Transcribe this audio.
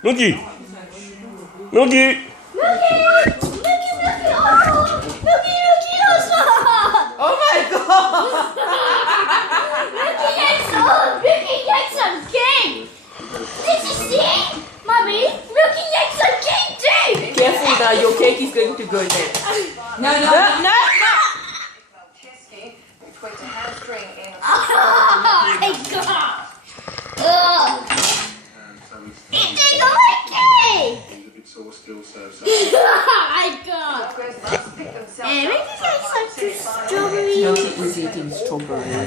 Milky! Milky! Oh my god! Milky gets some cake! Did you see? Mommy, Milky gets some cake too! Careful now, your cake is going to go there. No. Oh my god! Eating my cake! Oh my god! Milky gets some strawberry. Milky is eating strawberry.